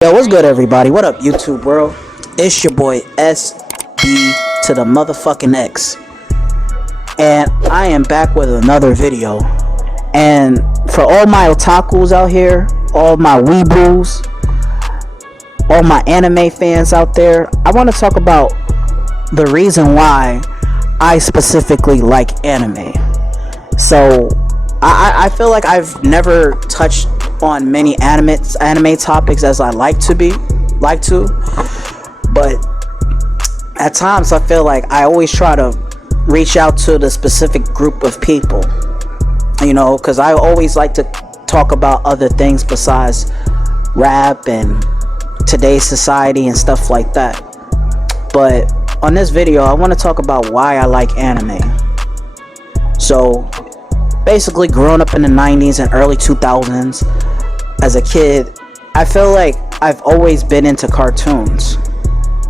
Yo, what's good, everybody? What up, YouTube world? It's your boy SB to the motherfucking X, and I am back with another video. And for all my otakus out here, all my weeboos, all my anime fans out there, I want to talk about the reason why I specifically like anime. So, I feel like I've never touched on many anime topics as I like to, but at times I feel like I always try to reach out to the specific group of people, because I always like to talk about other things besides rap and today's society and stuff like that. But on this video, I want to talk about why I like anime. So basically, growing up in the 90s and early 2000s as a kid, I feel like I've always been into cartoons.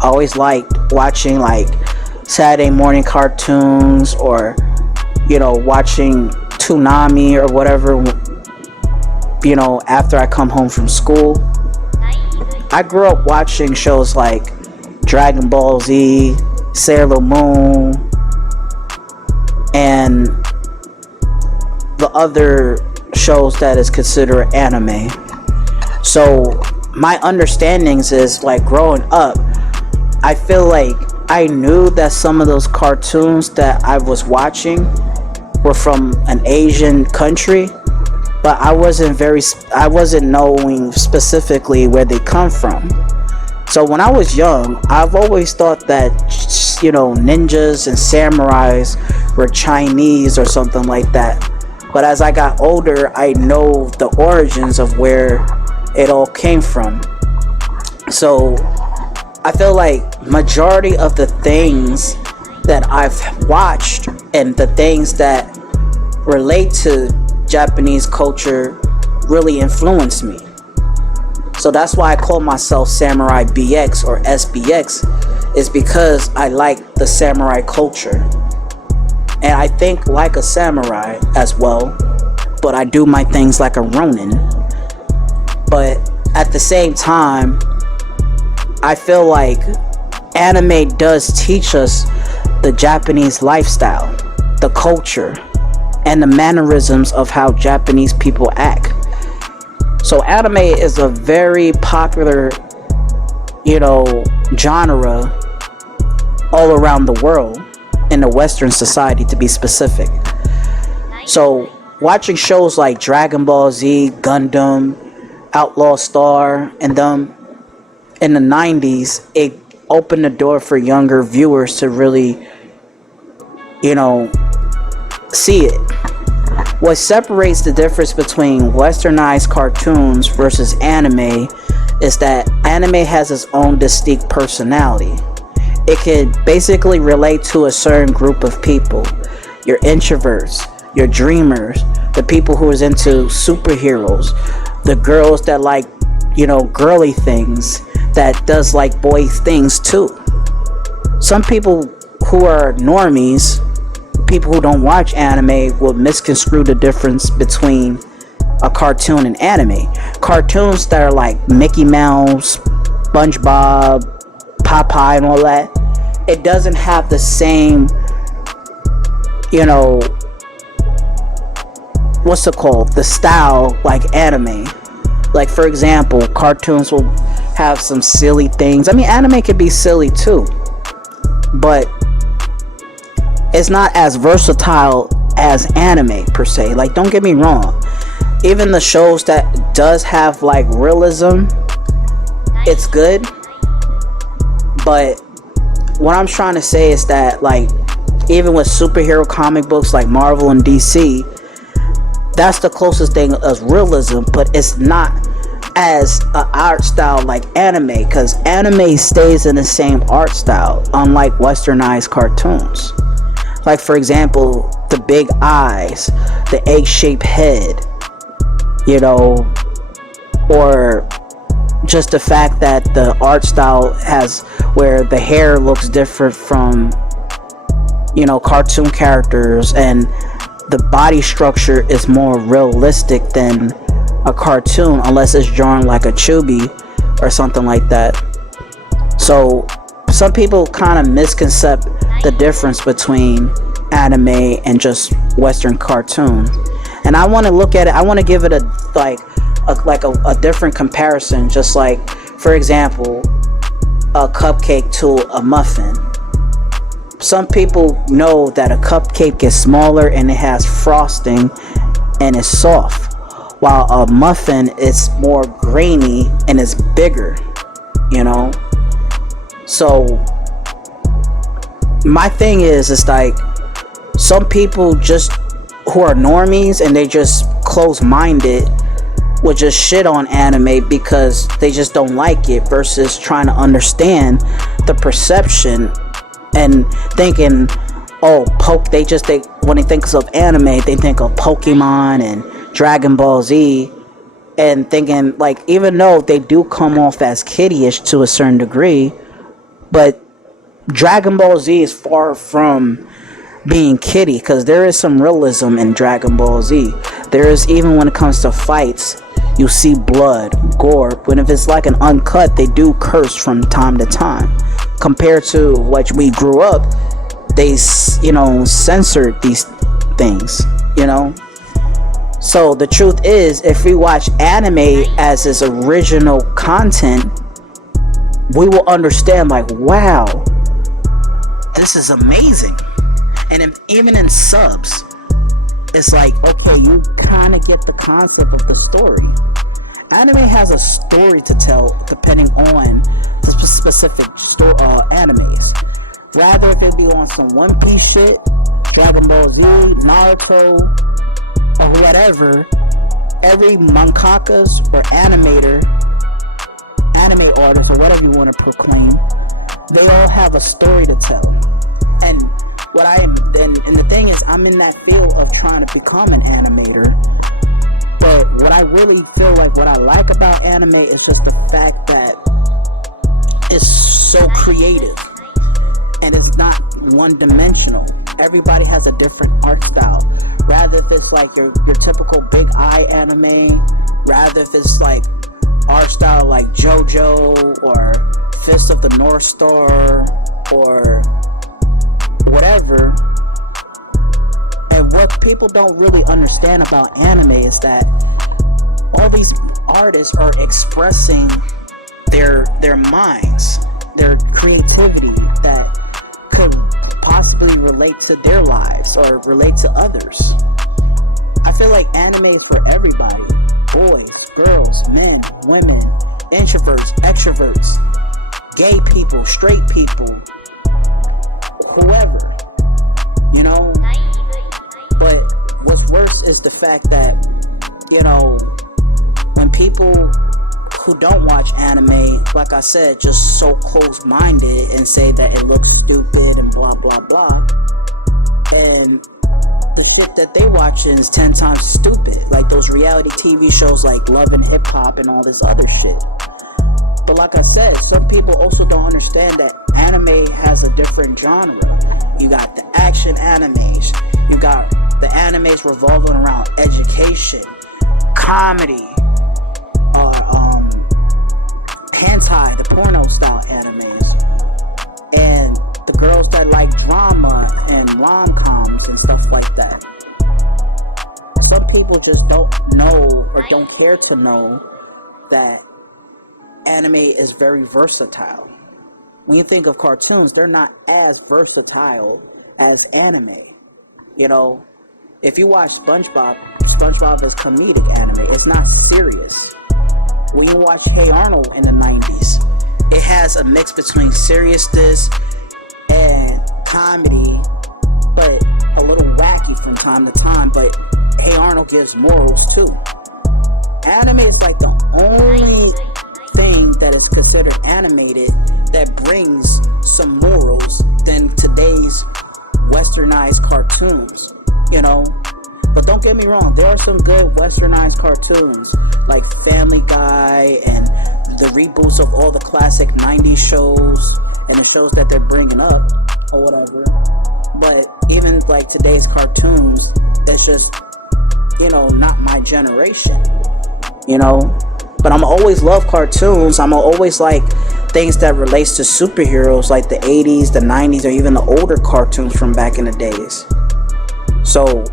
I always liked watching like Saturday morning cartoons, or watching Toonami or whatever, after I come home from school. I grew up watching shows like Dragon Ball Z, Sailor Moon, and the other shows that is considered anime. So my understandings is like, growing up, I feel like I knew that some of those cartoons that I was watching were from an Asian country, but I wasn't knowing specifically where they come from. So when I was young, I've always thought that ninjas and samurais were Chinese or something like that. But as I got older, I know the origins of where it all came from. So I feel like majority of the things that I've watched and the things that relate to Japanese culture really influenced me. So that's why I call myself Samurai BX or SBX, is because I like the samurai culture. And I think like a samurai as well, but I do my things like a ronin. But at the same time, I feel like anime does teach us the Japanese lifestyle, the culture, and the mannerisms of how Japanese people act. So anime is a very popular, genre all around the world, in the Western society to be specific. So watching shows like Dragon Ball Z, Gundam, Outlaw Star, and them in the 90s, it opened the door for younger viewers to really, see it. What separates the difference between westernized cartoons versus anime is that anime has its own distinct personality. It can basically relate to a certain group of people. Your introverts, your dreamers, the people who is into superheroes, the girls that like, girly things, that does like boy things too. Some people who are normies, people who don't watch anime, will misconstrue the difference between a cartoon and anime. Cartoons that are like Mickey Mouse, SpongeBob, Popeye and all that, it doesn't have the same, the style like anime. Like, for example, cartoons will have some silly things. I mean, anime can be silly too, but it's not as versatile as anime per se. Like, don't get me wrong, even the shows that does have like realism, it's good. But what I'm trying to say is that, like, even with superhero comic books like Marvel and DC, that's the closest thing as realism, but it's not as an art style like anime, because anime stays in the same art style, unlike westernized cartoons. Like, for example, the big eyes, the egg-shaped head, or just the fact that the art style has where the hair looks different from cartoon characters, and the body structure is more realistic than a cartoon, unless it's drawn like a chibi or something like that. So some people kind of misconcept the difference between anime and just Western cartoon. And I want to look at it. I want to give it a different comparison. Just like, for example, a cupcake to a muffin. Some people know that a cupcake is smaller and it has frosting and it's soft, while a muffin is more grainy and it's bigger, you know. So my thing is like, some people just who are normies and they just close-minded would just shit on anime because they just don't like it, versus trying to understand the perception and thinking, oh, when they think of anime, they think of Pokemon and Dragon Ball Z, and thinking, like, even though they do come off as kiddie-ish to a certain degree, but Dragon Ball Z is far from being kiddie, because there is some realism in Dragon Ball Z. There is, even when it comes to fights, you see blood, gore. When if it's like an uncut, they do curse from time to time. Compared to what we grew up, they, censored these things, So the truth is, if we watch anime as its original content, we will understand, like, wow, this is amazing. And even in subs, it's like, okay, you kind of get the concept of the story. Anime has a story to tell depending on the specific animes. Rather if it be on some One Piece shit, Dragon Ball Z, Naruto, or whatever, every mangakas or anime artist, or whatever you want to proclaim, they all have a story to tell. And the thing is, I'm in that field of trying to become an animator. But what I really feel like, what I like about anime is just the fact that it's so creative and it's not one-dimensional. Everybody has a different art style. Rather if it's like your typical big eye anime, rather if it's like art style like JoJo or Fist of the North Star or whatever. And what people don't really understand about anime is that all these artists are expressing their minds, their creativity that could possibly relate to their lives or relate to others. I feel like anime is for everybody. Boys, girls, men, women, introverts, extroverts, gay people, straight people, whoever, But what's worse is the fact that, when people who don't watch anime, like I said, just so close-minded and say that it looks stupid and blah, blah, blah, and the shit that they watching is 10 times stupid, like those reality TV shows like Love and Hip Hop and all this other shit. But like I said, some people also don't understand that anime has a different genre. You got the action animes, you got the animes revolving around education, comedy, hentai, the porno style animes, and the girls that like drama and rom-coms and stuff like that. Some people just don't know or don't care to know that anime is very versatile. When you think of cartoons, they're not as versatile as anime. If you watch SpongeBob is comedic anime. It's not serious. When you watch Hey Arnold in the 90s, it has a mix between seriousness and comedy, but a little wacky from time to time. But Hey Arnold gives morals too. Anime is like the only thing that is considered animated that brings some morals than today's westernized cartoons, But don't get me wrong, there are some good westernized cartoons like Family Guy and the reboots of all the classic 90s shows and the shows that they're bringing up or whatever. But even like today's cartoons, it's just, not my generation, But I'm always love cartoons. I'm always like things that relates to superheroes, like the 80s, the 90s, or even the older cartoons from back in the days. So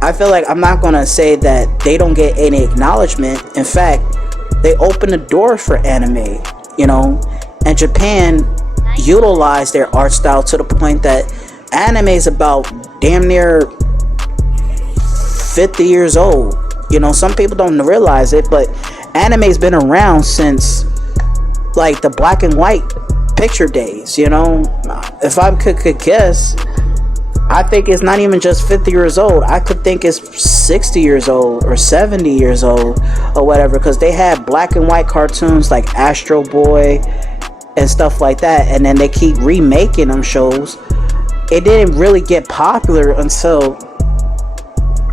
I feel like I'm not gonna say that they don't get any acknowledgement. In fact, they open the door for anime, you know, and Japan utilized their art style to the point that anime is about damn near 50 years old. You know, some people don't realize it, but anime's been around since like the black and white picture days, you know. If I could guess, I think it's not even just 50 years old. I could think it's 60 years old or 70 years old or whatever, because they had black and white cartoons like Astro Boy and stuff like that, and then they keep remaking them shows. It didn't really get popular until,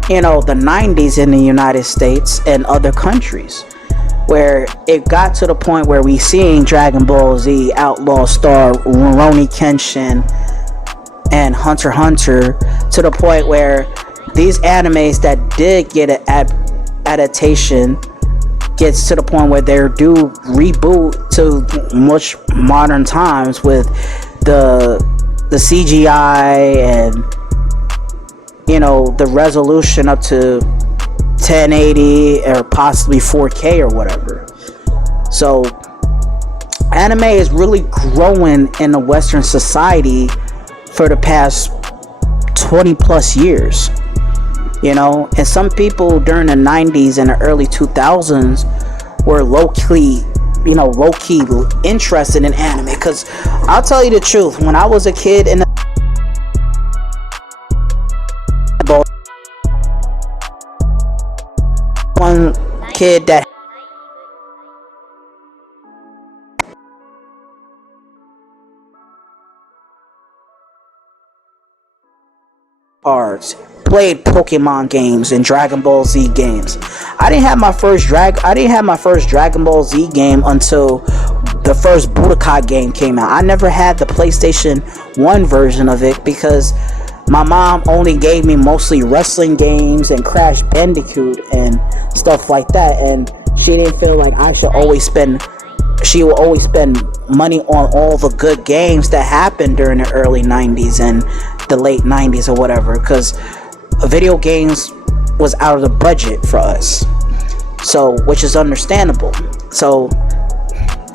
you know, the 90s in the United States and other countries, where it got to the point where we seeing Dragon Ball Z, Outlaw Star, Rurouni Kenshin, and Hunter x Hunter, to the point where these animes that did get an adaptation gets to the point where they do reboot to much modern times with the CGI and, you know, the resolution up to 1080 or possibly 4K or whatever. So anime is really growing in the Western society for the past 20 plus years, you know. And some people during the 90s and the early 2000s were low-key interested in anime, because I'll tell you the truth, when I was a kid in the one kid that cards, played Pokemon games and Dragon Ball Z games. I didn't have my first Dragon Ball Z game until the first Budokai game came out. I never had the PlayStation 1 version of it because my mom only gave me mostly wrestling games and Crash Bandicoot and stuff like that, and she didn't feel like she would always spend money on all the good games that happened during the early 90s and the late 90s or whatever, because video games was out of the budget for us, so, which is understandable. So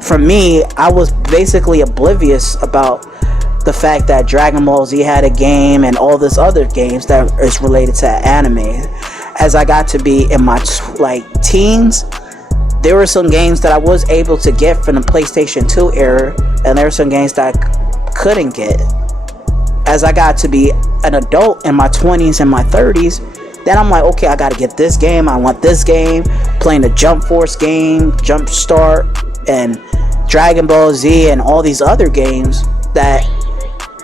for me, I was basically oblivious about the fact that Dragon Ball Z had a game and all this other games that is related to anime. As I got to be in my teens, there were some games that I was able to get from the PlayStation 2 era, and there were some games that I couldn't get. As I got to be an adult in my 20s and my 30s, then I'm like, okay, I gotta get this game, I want this game, playing the Jump Force game, Jump Start, and Dragon Ball Z, and all these other games, that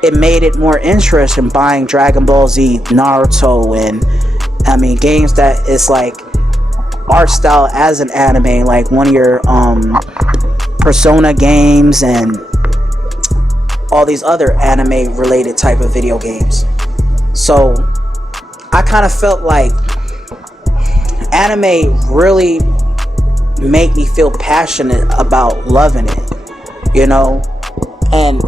it made it more interesting buying Dragon Ball Z, Naruto, and I mean games that is like art style as an anime, like one of your Persona games and all these other anime related type of video games. So I kind of felt like anime really made me feel passionate about loving it, you know. And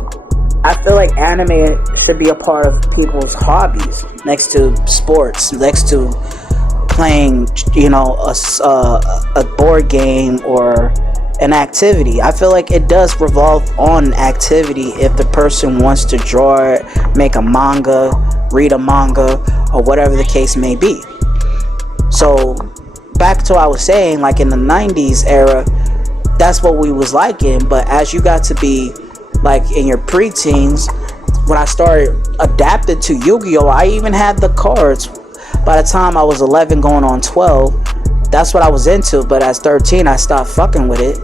I feel like anime should be a part of people's hobbies, next to sports, next to playing, you know, a board game or an activity. I feel like it does revolve on activity if the person wants to draw it, make a manga, read a manga, or whatever the case may be. So back to what I was saying, like in the 90s era, that's what we was liking. But as you got to be like in your preteens, when I started adapted to Yu-Gi-Oh, I even had the cards. By the time I was 11 going on 12, that's what I was into. But at 13, I stopped fucking with it.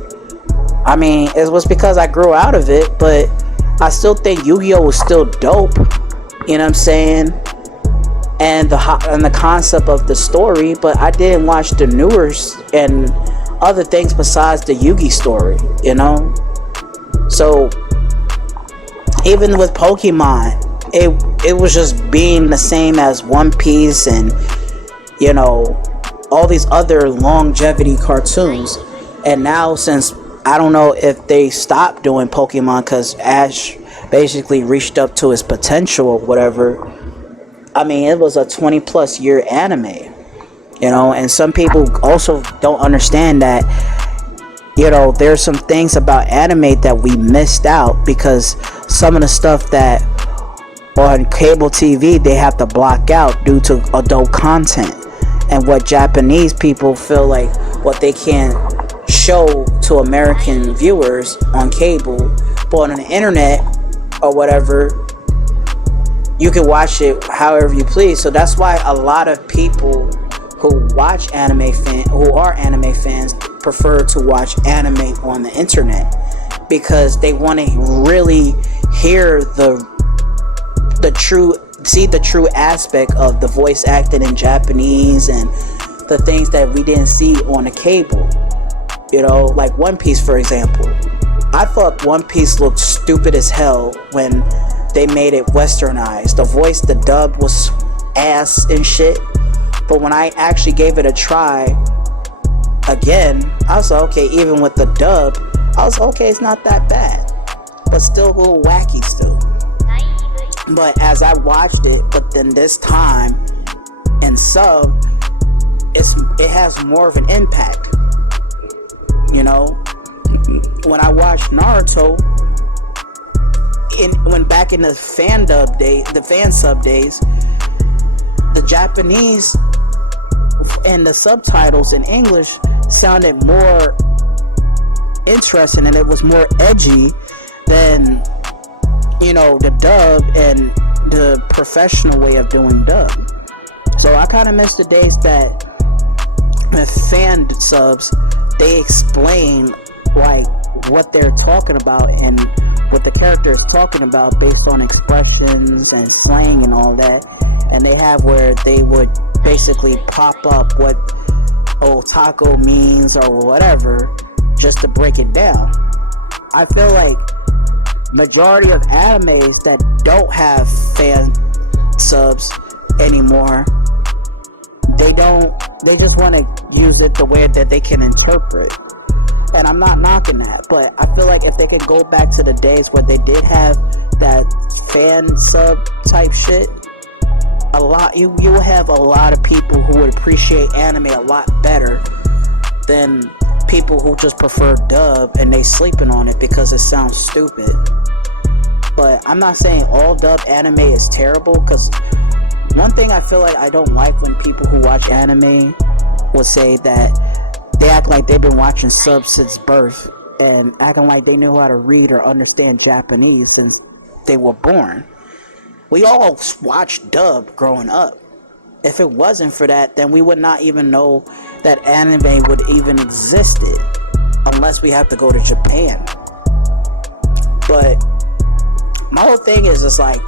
I mean, it was because I grew out of it, but I still think Yu-Gi-Oh was still dope, you know what I'm saying, and the concept of the story. But I didn't watch the newer and other things besides the Yu-Gi story, you know. So even with Pokemon, it was just being the same as One Piece and, you know, all these other longevity cartoons. And now, since I don't know if they stopped doing Pokemon because Ash basically reached up to his potential or whatever. I mean, it was a 20 plus year anime, and some people also don't understand that, there's some things about anime that we missed out because some of the stuff that on cable TV they have to block out due to adult content, and what Japanese people feel like what they can't show to American viewers on cable, but on the internet or whatever, you can watch it however you please. So that's why a lot of people who are anime fans prefer to watch anime on the internet, because they want to really hear the true aspect of the voice acting in Japanese and the things that we didn't see on the cable. Like One Piece, for example. I thought One Piece looked stupid as hell when they made it westernized. The dub was ass and shit. But when I actually gave it a try again, I was like, okay, even with the dub, I was like, okay, it's not that bad. But still a little wacky still. But as I watched it, but then this time in sub, it has more of an impact. When I watched Naruto, when back in the fan sub days, the Japanese and the subtitles in English sounded more interesting, and it was more edgy than the dub and the professional way of doing dub. So I kind of miss the days that with fan subs they explain like what they're talking about and what the character is talking about based on expressions and slang and all that. And they have where they would basically pop up what Otaku means or whatever, just to break it down. I feel like majority of animes that don't have fan subs anymore, they just want to use it the way that they can interpret. And I'm not knocking that, but I feel like if they can go back to the days where they did have that fan sub type shit, you will have a lot of people who would appreciate anime a lot better than people who just prefer dub and they sleeping on it because it sounds stupid. But I'm not saying all dub anime is terrible, because one thing I feel like I don't like when people who watch anime will say that they act like they've been watching subs since birth and acting like they knew how to read or understand Japanese since they were born. We all watched dub growing up. If it wasn't for that, then we would not even know that anime would even existed, unless we have to go to Japan. But my whole thing is, it's like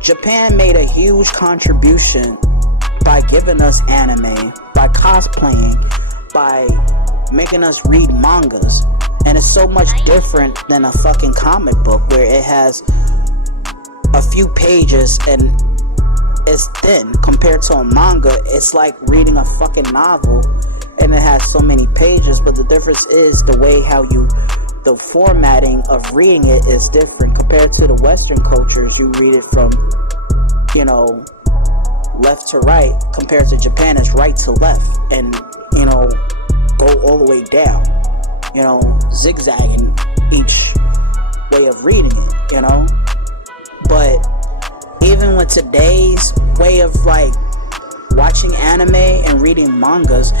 Japan made a huge contribution by giving us anime, by cosplaying, by making us read mangas. And it's so much different than a fucking comic book where it has a few pages and it's thin. Compared to a manga, it's like reading a fucking novel and it has so many pages, but the difference is the way the formatting of reading it is different. Compared to the Western cultures, you read it from, left to right. Compared to Japan, it's right to left, and, go all the way down, zigzagging each way of reading it, But even with today's way of watching anime and reading mangas,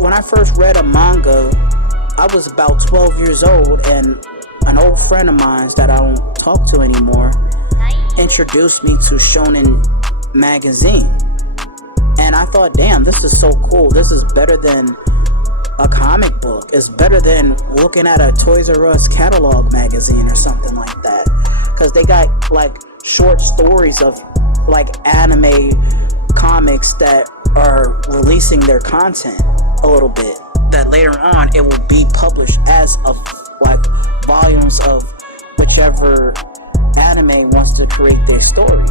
when I first read a manga, I was about 12 years old, and an old friend of mine that I don't talk to anymore introduced me to Shonen magazine. And I thought, damn, this is so cool. This is better than a comic book. It's better than looking at a Toys R Us catalog magazine or something like that. Because they got short stories of anime comics that are releasing their content a little bit, that later on it will be published as volumes of whichever anime wants to create their story.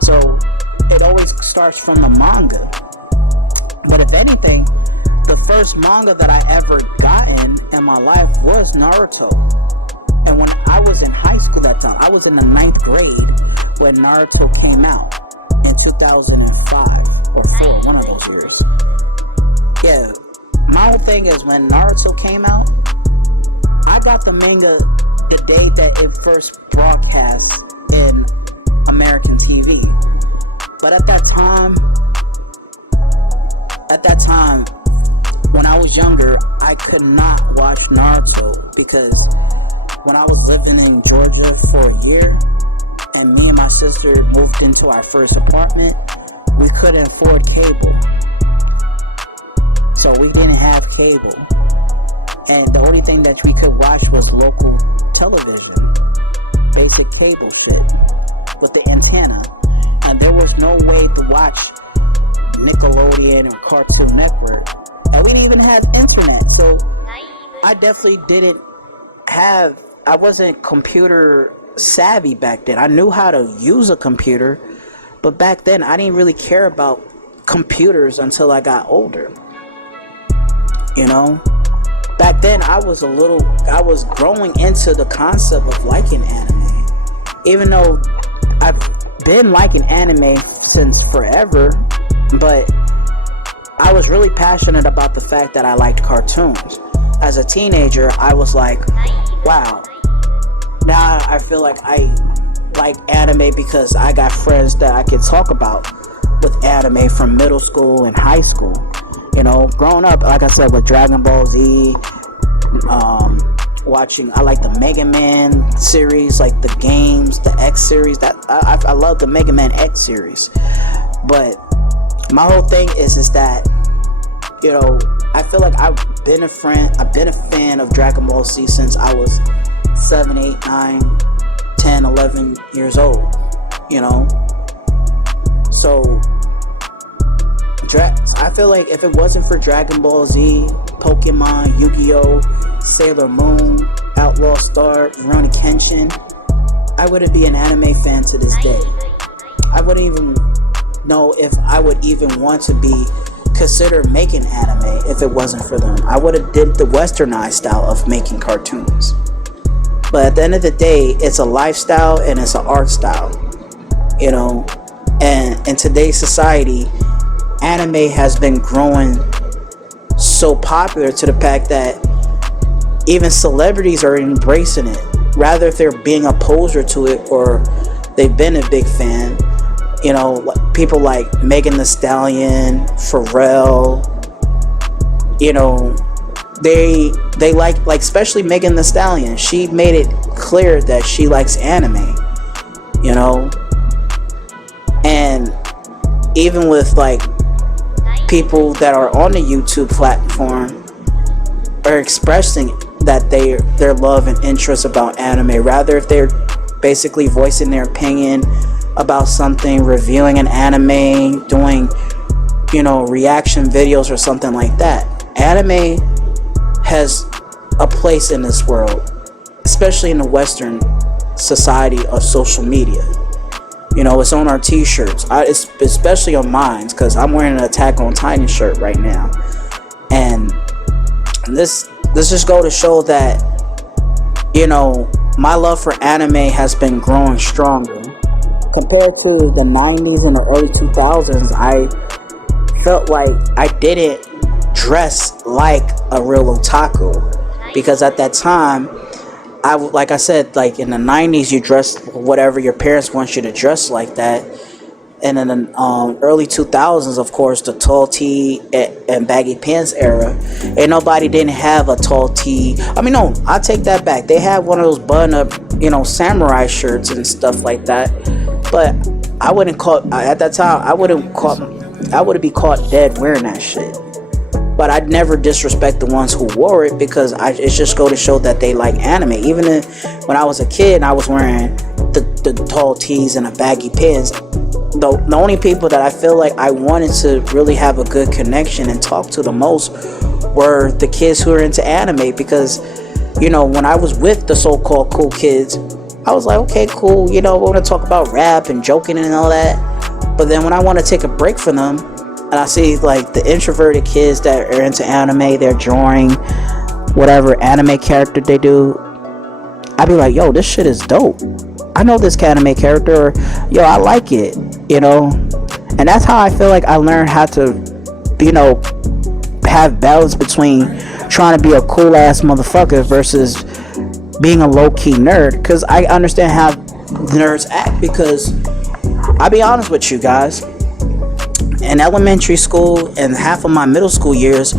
So it always starts from the manga. But if anything, the first manga that I ever gotten in my life was Naruto. And when I was in high school that time, I was in the 9th grade when Naruto came out in 2005 or 4, one of those years. Yeah, my whole thing is when Naruto came out, I got the manga the day that it first broadcast in American TV. But at that time, when I was younger, I could not watch Naruto because when I was living in Georgia for a year and me and my sister moved into our first apartment, we couldn't afford cable. So we didn't have cable. And the only thing that we could watch was local television. Basic cable shit with the antenna. And there was no way to watch Nickelodeon or Cartoon Network. And we didn't even have internet. So I definitely I wasn't computer savvy back then. I knew how to use a computer, but back then I didn't really care about computers until I got older. You know? Back then I was growing into the concept of liking anime. Even though I've been liking anime since forever, but I was really passionate about the fact that I liked cartoons. As a teenager, I was like, wow, now I feel like I like anime because I got friends that I could talk about with anime from middle school and high school. You know, growing up, like I said, with Dragon Ball Z, I like the Mega Man series, like the games, the X series. That I love the Mega Man X series. But my whole thing is that, you know, I feel like I've been a fan of Dragon Ball Z since I was 7, 8, 9, 10, 11 years old, you know. So I feel like if it wasn't for Dragon Ball Z, Pokemon, Yu-Gi-Oh, Sailor Moon, Outlaw Star, Rurouni Kenshin, I wouldn't be an anime fan to this day. I wouldn't even know if I would even want to be considered making anime if it wasn't for them. I would have did the westernized style of making cartoons. But at the end of the day, it's a lifestyle and it's an art style, you know. And in today's society, anime has been growing so popular to the fact that even celebrities are embracing it. Rather if they're being a poser to it or they've been a big fan. You know, people like Megan Thee Stallion, Pharrell, you know, they like especially Megan Thee Stallion. She made it clear that she likes anime, you know. And even with like people that are on the YouTube platform are expressing that their love and interest about anime, rather if they're basically voicing their opinion about something, reviewing an anime, doing, you know, reaction videos or something like that. Anime has a place in this world, especially in the Western society of social media. You know, it's on our t-shirts. It's especially on mine, because I'm wearing an Attack on Titan shirt right now. And this just go to show that, you know, my love for anime has been growing stronger. Compared to the 90s and the early 2000s, I felt like I didn't dress like a real otaku. Because at that time, like I said, like in the 90s, you dressed whatever your parents want you to dress like that. And in the early 2000s, of course, the tall tee and baggy pants era, and nobody didn't have a tall tee. I mean, no, I take that back. They had one of those button-up, you know, samurai shirts and stuff like that. But I wouldn't at that time. I wouldn't be caught dead wearing that shit. But I'd never disrespect the ones who wore it, because it's just go to show that they like anime. Even when I was a kid and I was wearing the tall tees and the baggy pants, the only people that I feel like I wanted to really have a good connection and talk to the most were the kids who are into anime. Because, you know, when I was with the so-called cool kids, I was like, okay, cool, you know, we're going to talk about rap and joking and all that. But then when I want to take a break from them, and I see like the introverted kids that are into anime, they're drawing whatever anime character they do, I be like, yo, this shit is dope. I know this anime character, yo, I like it, you know. And that's how I feel like I learned how to, you know, have balance between trying to be a cool ass motherfucker versus being a low key nerd. Because I understand how nerds act. Because I'll be honest with you guys, in elementary school and half of my middle school years,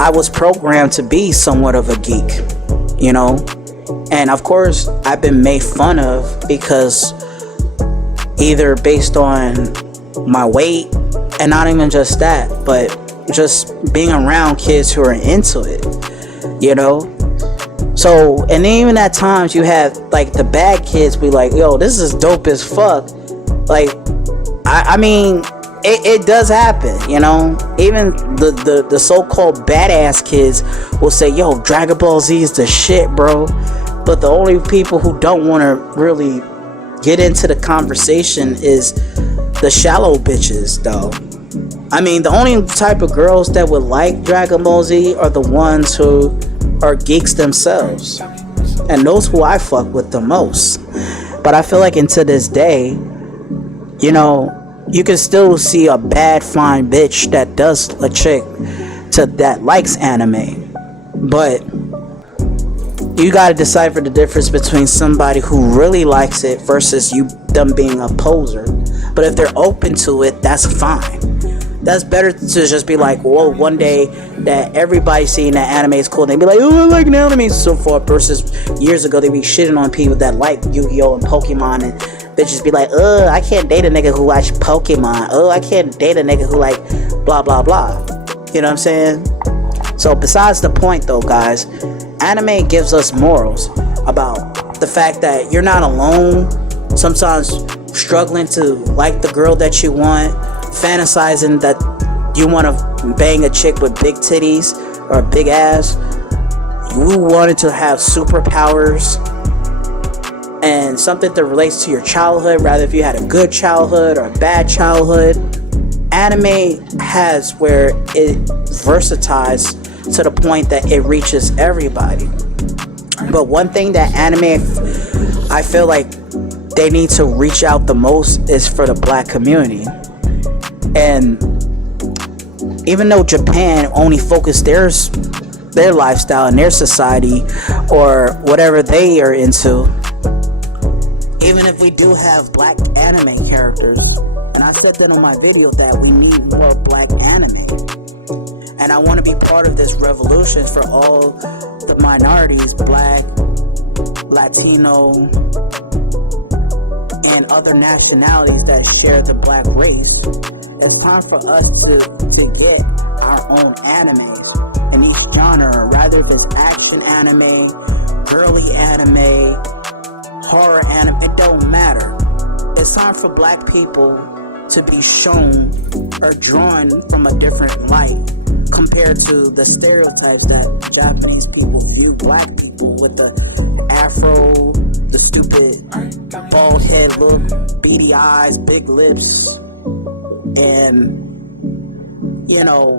I was programmed to be somewhat of a geek, you know. And of course, I've been made fun of because either based on my weight, and not even just that, but just being around kids who are into it, you know. So, and even at times you have like the bad kids be like, yo, this is dope as fuck. Like, I mean, it does happen, you know. Even the so-called badass kids will say, yo, Dragon Ball Z is the shit, bro. But the only people who don't want to really get into the conversation is the shallow bitches, though. I mean, the only type of girls that would like Dragon Ball Z are the ones who are geeks themselves, and those who I fuck with the most. But I feel like into this day, you know, you can still see a bad fine bitch that does a chick that likes anime, but you gotta decipher the difference between somebody who really likes it versus them being a poser. But if they're open to it, that's fine. That's better to just be like, well, one day that everybody's seeing that anime is cool, and they be like, oh, I like anime and so forth, versus years ago they be shitting on people that like Yu-Gi-Oh! And Pokemon, and bitches be like, I can't date a nigga who likes Pokemon. I can't date a nigga who like blah blah blah. You know what I'm saying? So besides the point though, guys, anime gives us morals about the fact that you're not alone. Sometimes struggling to like the girl that you want, fantasizing that you want to bang a chick with big titties or a big ass. You wanted to have superpowers and something that relates to your childhood, rather if you had a good childhood or a bad childhood. Anime has where it versatiles to the point that it reaches everybody. But one thing that anime, I feel like they need to reach out the most is for the black community. And even though Japan only focused their lifestyle and their society or whatever they are into, even if we do have black anime characters, and I said that on my video that we need more black anime, and I want to be part of this revolution for all the minorities, black, Latino, and other nationalities that share the black race. It's time for us to get our own animes in each genre, rather if it's action anime, girly anime, horror anime, it don't matter. It's time for black people to be shown or drawn from a different light compared to the stereotypes that Japanese people view black people with the afro, the stupid bald head look, beady eyes, big lips, and you know,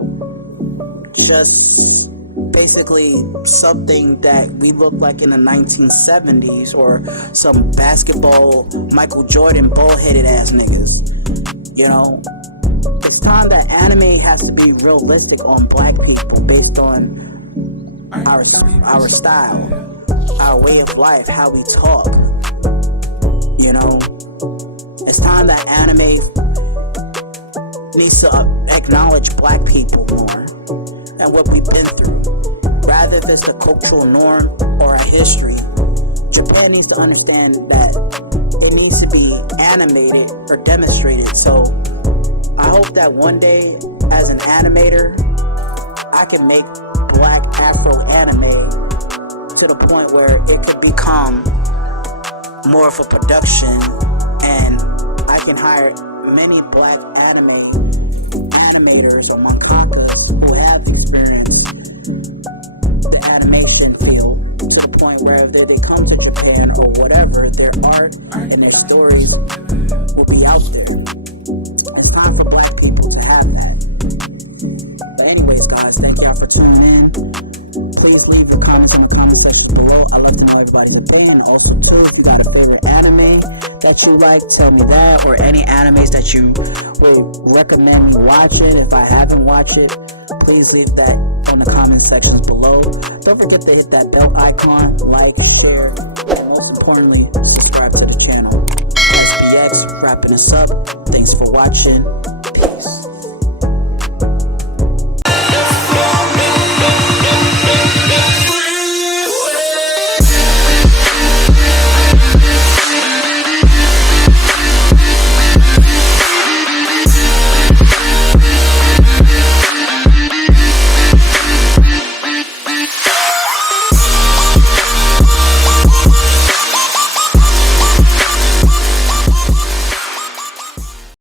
just basically something that we look like in the 1970s, or some basketball Michael Jordan bald-headed ass niggas. You know, it's time that anime has to be realistic on black people based on our style, our way of life, how we talk. You know, it's time that anime needs to acknowledge black people more and what we've been through, rather if it's the cultural norm or a history. Japan needs to understand that it needs to be animated or demonstrated. So I hope that one day as an animator I can make black afro anime to the point where it could become more of a production, and I can hire many black animators or mangakas who have experienced the animation field, to the point where if they come to Japan or whatever, their art and their stories will be out there. It's time for black people to have that. that you like, tell me that, or any animes that you would recommend me watching. If I haven't watched it, please leave that on the comment sections below. Don't forget to hit that bell icon, like, share, and most importantly, subscribe to the channel. SBX wrapping us up. Thanks for watching.